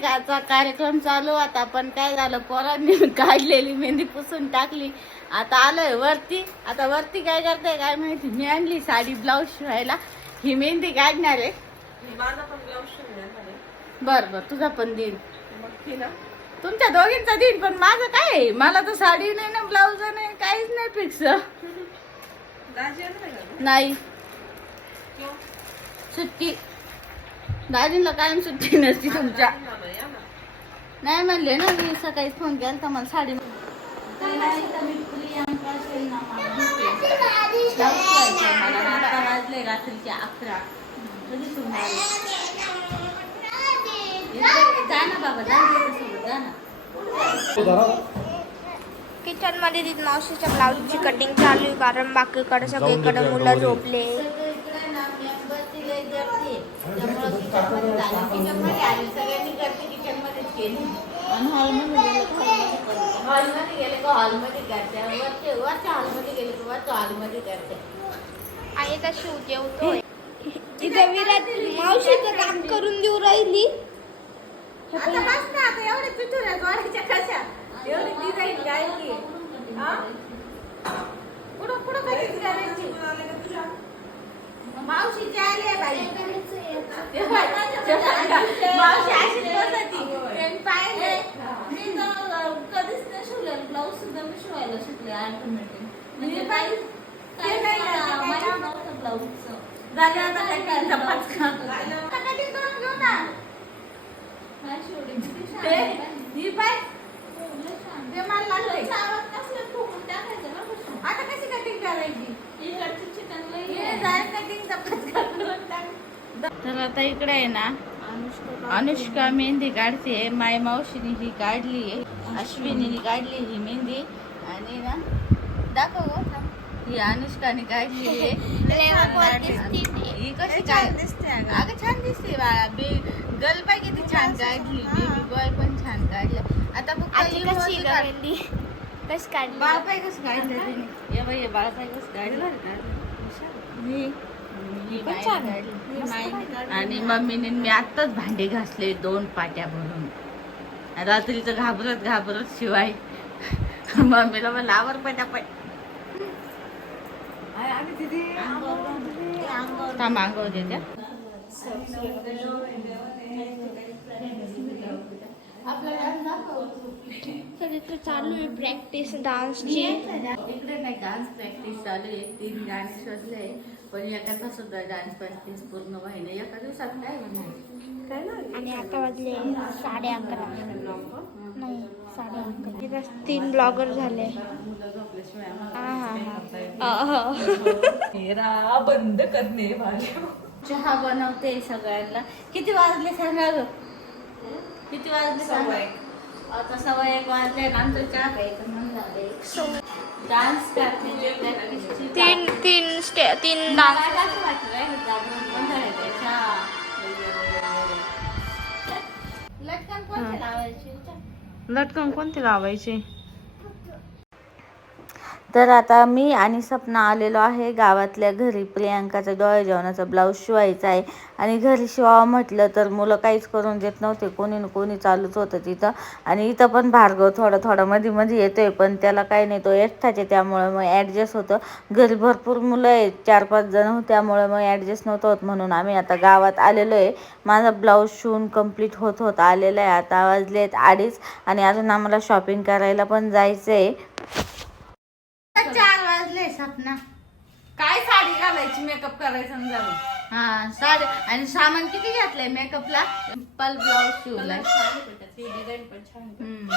काढचा कार्यक्रम चालू. आता पण काय झालं पोरांनी काढलेली मेहंदी पुसून टाकली. आता आलोय वरती. आता वरती काय करताय काय माहिती? मी आणली साडी ब्लाऊज शिवायला. ही मेहंदी काढणार आहे. बर बर तुझा पण देईन तुमच्या दोघींचा देईन पण माझं काय आहे? मला तर साडी नाही ना ब्लाऊज नाही काहीच नाही फिक्स? नाही? सुट्टी. दाजींना कायम सुट्टी नसती तुमच्या. नाही म्हणले ना मी सकाळी फोन केला तर मला साडी आता वाजले रात्रीचे अकरा कधी सुटणार जा ना बाबा जा ना त्याच्यासोबत, जा ना किचनमध्ये तिथे मावशीच्या ब्लाऊजची कटिंग चालू आहे कारण बाकीकडे सगळीकडे मुलं झोपले सगळीकडे ना मेंबरची लय गर्दी आहे. त्यामुळं किचनमध्ये झालं. किचनमध्ये आली. सगळ्यांनी गर्दी किचनमध्येच केली. आणि हॉलमध्ये गेले का हॉलमध्ये गेले का हॉलमध्ये करते. वरचे वरच्या हॉलमध्ये गेले का वरच्या हॉलमध्ये करते. आणि तशी जेवतोय तिथे विराट मावशीचं काम करून देऊ राहिली आता बस ना आता एवढे पिठुऱ्या जोडायच्या कशा एवढी डिझाईन कधीच करायची मावशीची आली आहे बाई. मावशी अशीच बसती. त्यांनी पाहिले. मी तर, अं, कधीच नाही शिवलेलं. ब्लाऊज सुद्धा मी शिवायला शिकले automatic. म्हणजे बाई, मला नव्हतं ब्लाऊजचं. झालं आता काय करायचं, पटकन. करून घेऊ ना. ते, ही बाई, ते मला लागलंय. आता कशी कटिंग करायची. तर आता इकडे आहे ना अनुष्का मेहंदी काढते. माय मावशीने ही काढली आहे. अश्विनीने काढली ही मेहंदी. आणि ना दाखव. ही अनुष्काने काढली आहे. दिसती ती. ही कशी काय? अगं. छान दिसते बाळा बे गर्ल बाय किती छान काढली. बेबी बॉय पण छान काढलं. आता फक्त कशी काढली? बाळपाय कसं काढलं? तिने बाळपाय कसं काढलं? मी मी पण बाईने छान. काढली. मस्त काढली. आणि मम्मीने मी आत्ताच भांडे घासले दोन पाट्या भरून रात्रीचं घाबरत घाबरत शिवाय मम्मीला म्हणलं आवर पटापट थांब अंगावर देत्या सगळीकडे चालू आहे प्रॅक्टिस डान्सची इकडे नाही डान्स प्रॅक्टिस चालू आहे. तीन गाणे शोधले पण एकाचा सुद्धा डान्स प्रॅक्टिस पूर्ण व्हायला एका दिवसात काय होणार? आणि आता वाजले साडे अकरा. नाही साडे अकरा. तीन ब्लॉगर झाले. हा हा हा. बंद करणे वाले चहा बनवते सगळ्यांना. किती वाजले सांगा ग? किती वाजले सांगा? आता सव्वा एक वाजले आमचं चहा प्यायचं मन डान्स करते तीन तीन स्टे तीन डान्स. लटकन कोणते लावायचे? लटकन कोणते लावायचे? तर आता मी आणि सपना आलेलो आहे गावातल्या घरी. प्रियांकाचा डोळे जेवणाचा ब्लाऊज शिवायचा आहे. आणि घरी शिवावं म्हटलं तर मुलं काहीच करून देत नव्हते. कोणी न कोणी चालूच होतं तिथं. आणि इथं पण भार्गव थोडा थोडा मध्ये मध्ये येतोय पण त्याला काही नाही. तो एकटाच आहे त्यामुळे मग ॲडजस्ट होतं. घरी भरपूर मुलं आहेत चार पाच जण त्यामुळे मग ॲडजस्ट नव्हतं होत म्हणून आम्ही आता गावात आलेलो आहे. माझा ब्लाऊज शिवून कंप्लीट होत होत आलेला आहे. आता वाजले आहेत अडीच आणि अजून आम्हाला शॉपिंग करायला पण जायचं आहे चार वाजले सपना. काय साडी घालायची? मेकअप करायचं आणि झालं हा साडे. आणि सामान किती घातलंय मेकअपला? सिंपल ब्लाऊज शिवलाय डिझाईन पण छान हम्म.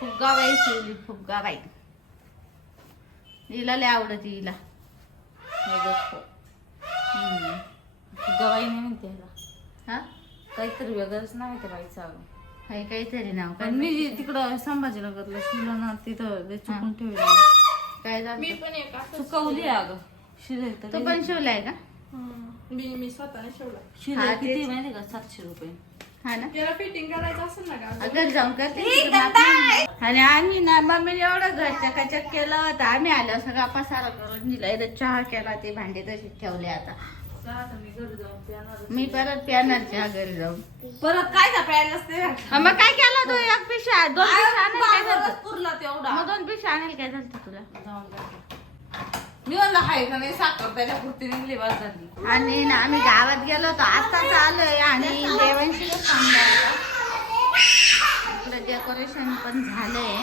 फुगाबाई शिवली फुगाबाई हिला लय आवडत हिला. हम्म. फुगाबाई नाही म्हणते ह्याला हा? काहीतरी वेगळंच नाही त्या बाईचं अगं. हे काहीतरी नाव काय पण मी. जे तिकडं संभाजीनगरला शिवलं ना तिथं चुकून ठेवलं. काय झालं चुकवली अगं. शिलाई तर तू पण शिवलाय का? मी मी स्वतःने शिवला. शिलाई हा, किती तेच. माहिती का? सातशे रुपये. हा ना? याला फिटिंग करायचं असेल ना का? घर जाऊन करते. तिथे बाप- आणि आम्ही ना मम्मीने एवढं घर चकाचक केलं होतं. आम्ही आलो सगळा पसारा करून दिला इथं चहा केला ते भांडे तसेच ठेवले आता. मी परत प्यानार चहा घरी जाऊन परत काय ना प्यायला असते मग काय केलं तू? एक पिशा दोन पिशा आणेल काय झालं पुरला तेवढा. मग दोन पिशा आणेल काय झालं तुला? मी म्हणलं हाय का नाही साखर त्याच्या पुरती निघली बाजारली आणि ना आम्ही गावात गेलो होतो. आताच आलोय आणि देवांशी इकडे डेकोरेशन पण झालंय.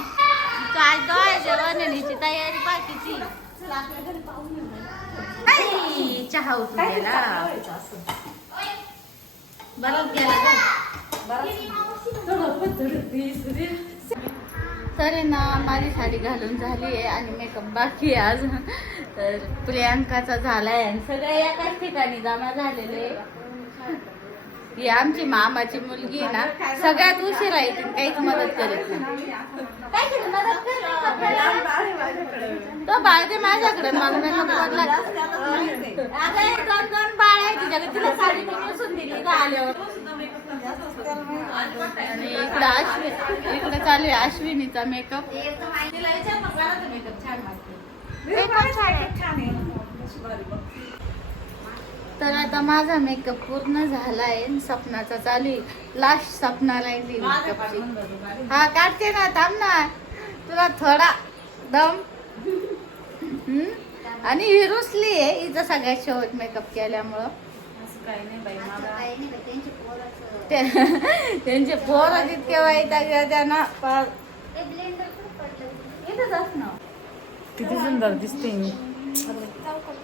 काय काय जेवणाची तयारी बाकीची चहा उतरून गेला बरंच गेला? तर ना माझी साडी घालून झाली आहे आणि मेकअप बाकी अजून तर प्रियांकाचा झालाय आणि सगळे एकाच ठिकाणी जमा झालेले ही आमची मामाची मुलगी आहे ना सगळ्यात उशिरा येते काहीच मदत करत नाही काय? मदत कर. तो बाळ ते माझ्याकडे मला मेकअप बदला अगं एक दोन दोन बाळ आहे तिच्याकडे तिला साडी मी नेसून दिली का आल्यावर आणि इकडं अश्विन इकडे चालू आहे अश्विनीचा मेकअप मेकअप छान छान आहे. आहे तर आता माझा मेकअप पूर्ण झालाय सपनाचा चालू आहे. लास्ट सपना राहिली मेकअपची हा काढते ना थांब ना. तुला थोडा दम. हम्म? आणि ही रुसली आहे हिचा सगळ्यात शेवट मेकअप केल्यामुळं. त्यांचे पोरं तितके वाईट आहे त्यांना किती सुंदर दिसते मी.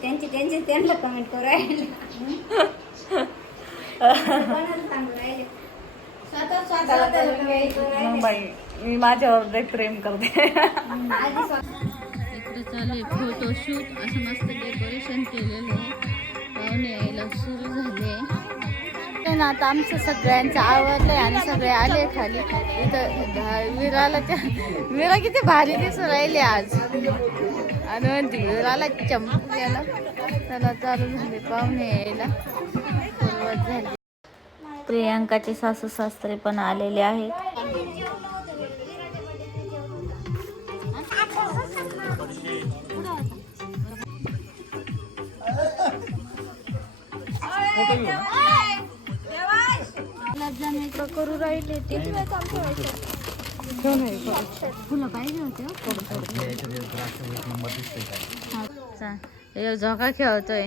त्यांची त्यांची त्यांना कमेंट करू राहिले. कोणाला सांगू राहिले? स्वतः स्वतःला करून घ्यायचं. बाई मी माझ्यावर लय प्रेम करते. आधी स्वतः इकडे चालू आहे फोटोशूट असं मस्त डेकोरेशन केलेलं आहे. पाहुणे यायला सुरू झाले. ते ना आता आमचं सगळ्यांचं आवडलंय आणि सगळे आले खाली. इथं घा- विराला त्या- विरा किती भारी दिसून राहिली आज. आणि चंपू गेला त्याला चालू झाले पाहुणे यायला. सुरुवात झाली. प्रियांकाचे सासू सासरे पण आलेले आहेत. करू राहिले. ते फुलं पाहिजे होते हे झोका खेळतोय.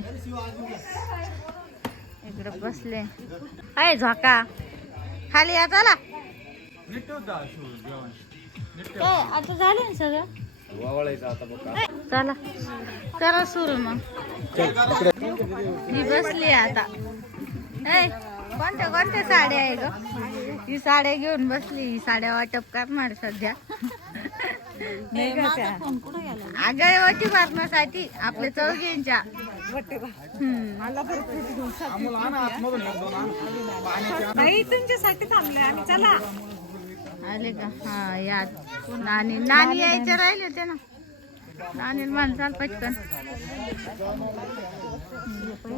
इकडे बसले. आहे झोका. खाली या चला. आता झालं ना सगळं? चला. करा सुरू मग. मी बसली आता. ए कोणत्या कोणत्या साड्या आहे ग? ही साड्या घेऊन बसली. ही साड्या वाटप करणार सध्या. अगं वटी भरण्यासाठी आपल्या चौघींच्या. हम्म. बाई तुमच्यासाठी थांबलोय आम्ही. चला. आले का? हा या. नानी नानी यायचे राहिले होते ना. नानी म्हण चाल पटकन.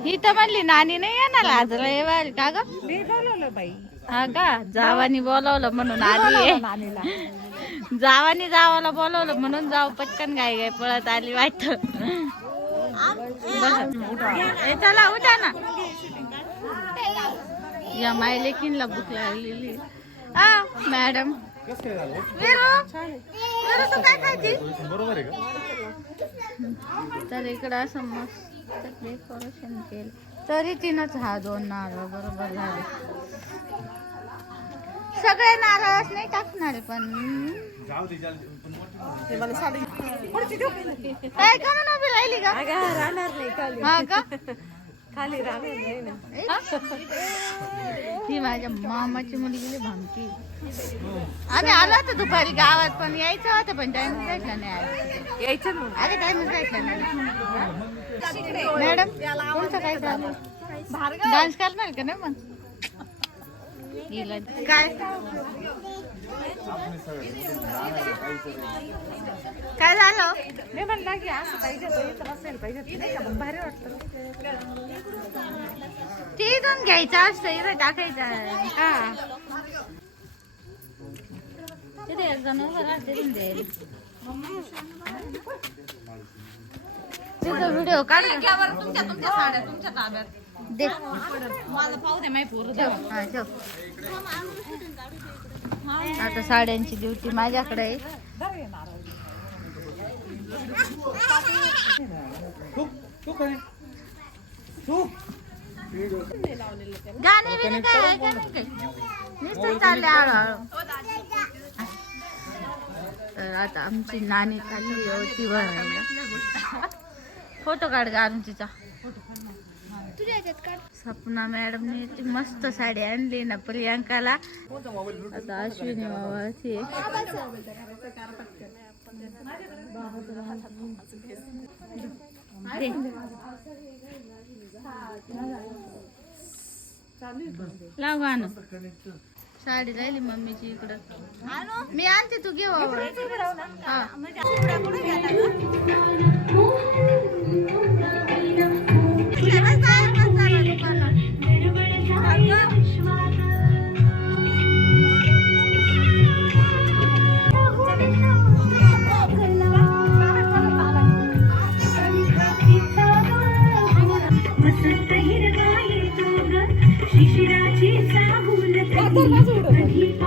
ही तर म्हणली नानी नाही येणार आज रविवारी. का ग? मी बोलवलं बाई. हा का? जावानी बोलवलं म्हणून आली आहे. जावानी जावाला बोलवलं म्हणून जाऊ पटकन गाय गाय पळत आली वाटत. ए चला उठा ना. या मायलेकीनला भूक लागलेली हा मॅडम. तर इकडं असं मस्त डेकोरेशन केलं. तरी तिनंच हा दोन नारळ बरोबर झाले. सगळे नारळ नाही टाकणार पण. काय का म्हणून उभी राहिली का राहणार नाही खाली. हा का? खाली राहणार नाही ना. ही? माझ्या मामाची मुलगी भामटी आम्ही आलो होतो दुपारी गावात पण यायचं होतं पण टाइम भेटला नाही. यायचं अरे टाइमच भेटला नाही? मॅडम तुमचं काय चालू डान्स करणार का नाही मग? काय? काय झालं? मी म्हणलं की असं पाहिजे असेल पाहिजे भारी वाटतं ते इथून घ्यायचं असतं इथं टाकायचं हा. तिथे एक जण राहते तिथून द्यायला. तिथं व्हिडिओ काढ तुमच्या तुमच्या साड्या तुमच्या ताब्यात. दे. मला पाहू दे माही पोरं ठेव. हा ठेव. आता साड्यांची ड्युटी माझ्याकडे आहे. गाणे बिणे काय? आहे का नाही काही नुसतं चालले हळूहळू. तर आता आमची नानी चालली होती भरायला फोटो काढ गा काढ सपना मॅडमने ती मस्त साडी आणली ना प्रियांकाला. आता अश्विनी मावाची लाव गाणं. साडी राहिली मम्मीची इकडं. मी आणते तू घे बाबा. हा. शिशिराची चाहूल कधी जीवा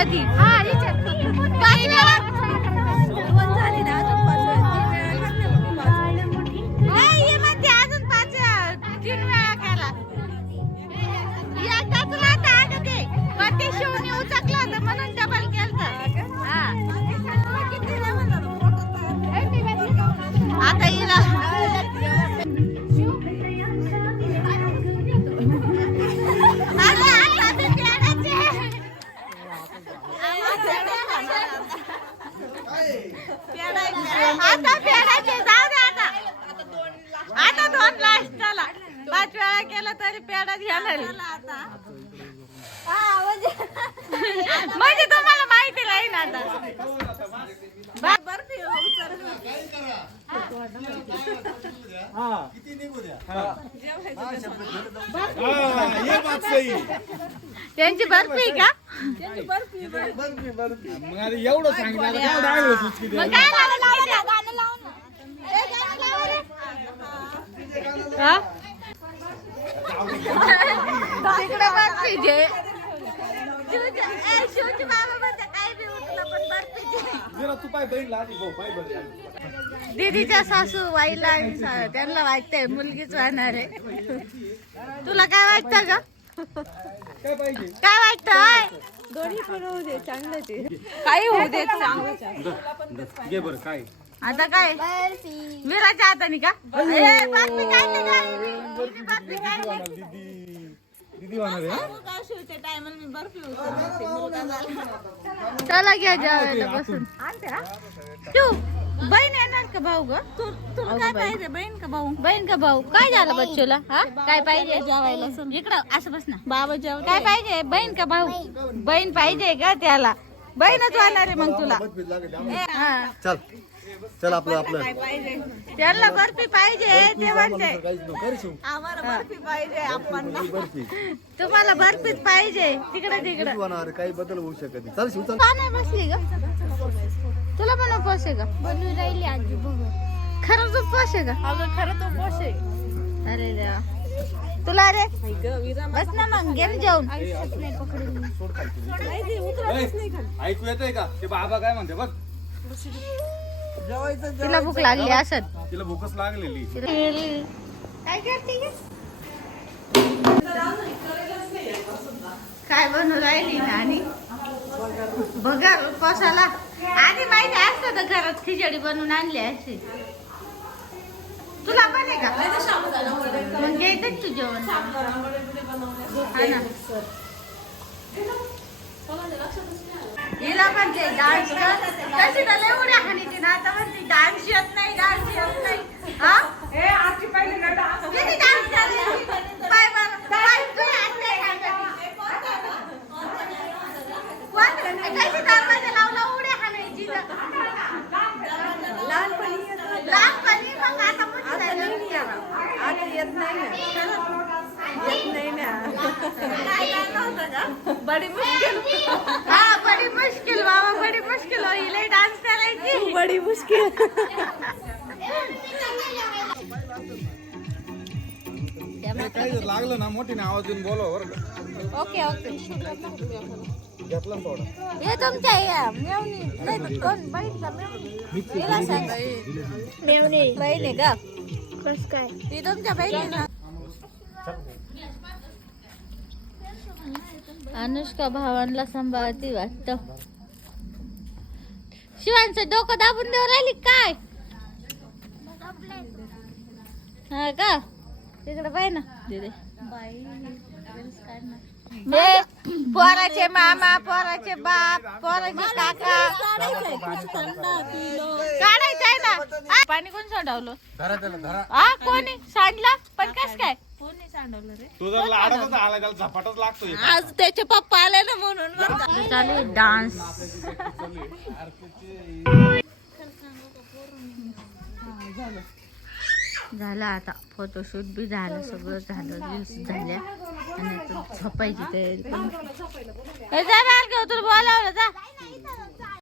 काय बोला ती आता पेडाचे जाऊ दे आता. आता दोन लास्टला पाच वेळा केलं तरी पेडा घ्यायला म्हणजे तुम्हाला माहिती राहील आता. बर्फी ये बात सही त्यांची बर्फी का मग आता एवढं सांगितलं आता काय सुचकी द्या. मग काय गाणं ए, गाणं हा? तिकडे बघ तुझे शिवचे- ए, बाबा काय बी उठलं पण बर्फीचे जरा तू पाय बहीण आधी भाऊ पाय बरं दीदीच्या सासू सा- त्यांना वाटतंय मुलगीच वाहणार आहे तुला काय वाटतं ग काय पाहिजे काय वाटतं काही होऊ दे चांगलं घे बरं काय आता काय विराच्या हाताने का काढली का? बर्फी काढली. दीदी दीदी होणार आहे चला घ्या जेवायला बसून. तू बहीण येणार का भाऊ ग? तू तुला काय पाहिजे? बहीण का भाऊ? बहीण का भाऊ? काय झालं बच्चूला? हा? काय पाहिजे? जेवायला. इकडं असं बस ना. बाबा जेवण काय पाहिजे? बहीण का भाऊ? बहीण. पाहिजे का त्याला. बहीणच वाहणार आहे मग तुला. हा. चल. चल आपलं आपलं. त्याला बर्फी पाहिजे ते म्हणते. काहीच नको कर शिव. आम्हाला बर्फी पाहिजे आपण बर्फी तुम्हाला बर्फीच पाहिजे. तिकडे तिकडे. किती होणार काही बदल होऊ शकत नाही. चल शिव चल. का नाही बसली ग तुला पण उपवास आहे का? बनवून राहिली आजी बघ. खरंच उपवास आहे का? अगं खरं तो पोशे अरे देवा. तुला रे. बस ना मग गेम जेवून ऐ, ऐकू येतंय का? ते बाबा काय म्हणते बघ. तिला भूक लागली असत तिला भूकच लागलेली. काय करते? काय बनवू राहिली ना आणि बघा उपासाला आधी माहिती असतं तर घरात खिचडी बनवून आणली अशी. तुला पण आहे का? मग घ्यायचं तू जेवण. हा ना. हिला पण ते डान्स कशी तर उड्या हाणीते ना. आता म्हणते डान्स येत नाही डान्स येत नाही. हा? किती डान्स करते पाय बरं पाय. मोठीने आवाज देऊन बोलव बरं का? Okay okay. घेतला ना थोडा हे तुमच्या या मेवणी. नाही तर कोण? बहीण का मेवणी तिला सांग. मेवणी. बहीण आहे का? कस काय? ती तुमच्या बहिणी ना? अनुष्का भावांना सांभाळती वाटत. शिवांचं डोकं दाबून देऊ राहिली काय? हा का? तिकडे पाय ना. दे हे पोराचे मामा पोराचे बाप पोराचे काका. काढायचं आहे ना. आ, पाणी कोण सांडवलं? धरा त्याला धरा. हा कोणी सांडलं? पण कस काय? आज त्याचे पप्पा आले ना म्हणून. चालू डान्स. झालं. झालं आता. फोटोशूट बी झालं सगळं झालं रील्स झाल्या. आणि आता झोपायची तयारी. पण. जा बाहेर घेऊ तुला बोलावलं जा.